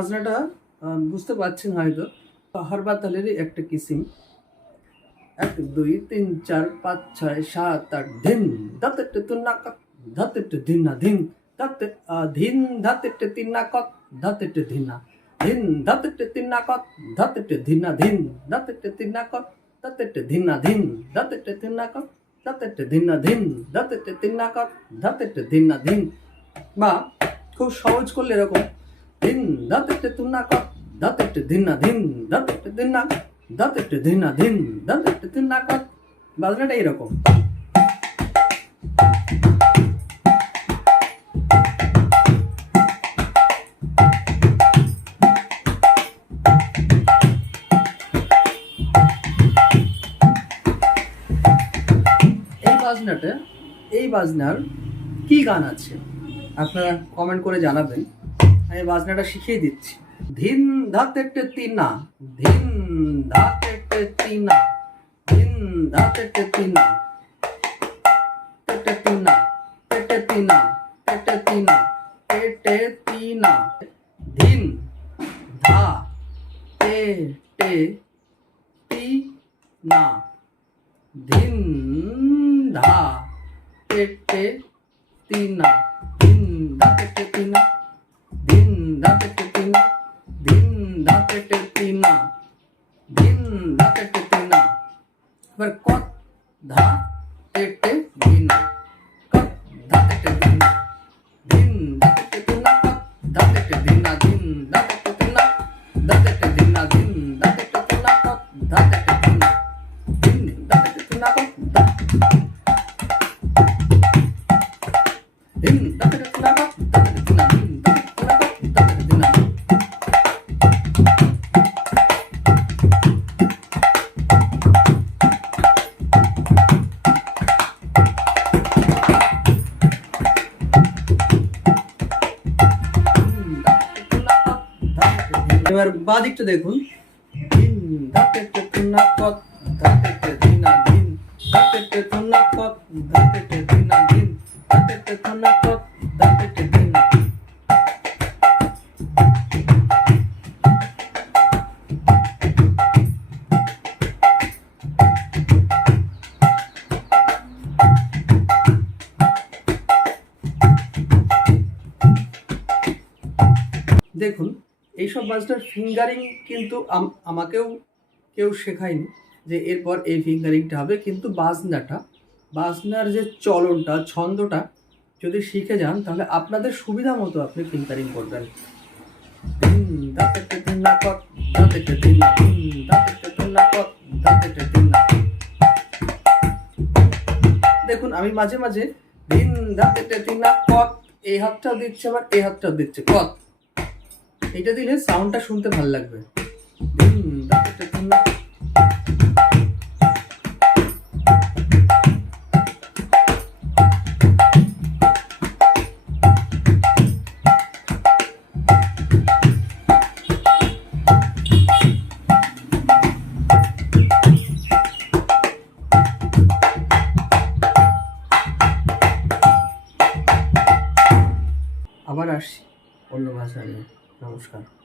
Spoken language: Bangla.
বাজনাটা বুঝতে পারছেন হয়তো পাহাড় বাতালেরই একটা কিসিম এক দুই তিন চার পাঁচ ছয় সাত আট ধিন দাঁতেরটে তিন নাকাত ধাতেরটে ধিনা ধিন না দাঁতে আহ, ধিন ধাতেরটে তিন নাকত ধাতেরটে ধিনা ধিন ধাতেরটে তিন নাকত ধাতেরটে ধিনা ধিন দাঁতেরটে তিন নাকত দাঁতেরটে ধিনা ধিন দাঁতেরটে তিন নাকত দাঁতেরটে ধিনা ধিন দাঁতেরটে তিন নাকত ধাতেরটে ধিনা ধিন বা খুব সহজ করলে এরকম দিন দাঁতেরটে তুনা কত দাঁতেরটে দিনা দিন, দাঁতেরটে দিনা দাঁতেরটে দিনা দিন, দাঁতেরটে তুনা কত বাজনাটা এরকম। বাজনাটা, এই বাজনার কি গান আছে? আপনারা কমেন্ট করে জানাবেন। আমি বাজনাটা শিখিয়ে দিচ্ছি। ধিন ধাতেটে তিনা ধিন ধাতেটে তিনা ধিন ধাতেটে তিনা টেটে তিনা টেটে তিনা টেটে তিনা টেটে তিনা ধিন ধা টে টে তি না ধিন ধা টেটে তিনা ধিন ধাতেটে তিনা ধিন ধাতেটে তিনা ধিন ধাতেটে তিনা ধিন ধাতেটে তিনা এবার কত ধা টেটে দিনা কত ধাতেটে দিনা ধিন ধাতেটে তিনা কত ধাতেটে দিনা ধিন ধাতেটে তিনা ধাতেটে দিনা ধিন ধাতেটে তিনা কত ধাতেটে দিনা ধিন ধাতেটে তিনা কত ধা ধিন ধাতেটে তিনা কত এবার বাঁ দিকটা দেখুন। দিন তুনা কত দাঁতেতে দিনা দেখুন এইসব বাজনার ফিঙ্গারিং কিন্তু আমাকেও, কেউ শেখায়নি যে এরপর এই ফিঙ্গারিংটা হবে। কিন্তু বাজনাটা, বাজনার যে চলনটা, ছন্দটা যদি শিখে যান, তাহলে আপনাদের সুবিধা মতো আপনি ফিঙ্গারিং করবেন। দেখুন, আমি মাঝে মাঝে দিন দাঁতেতে দিন না কত এই হাতটাও দিচ্ছে, আবার এই হাতটাও দিচ্ছে, কত? এটা দিলে সাউন্ডটা শুনতে ভালো লাগবে। আবার আসছি অন্য ভাষা নিয়ে নমস্কার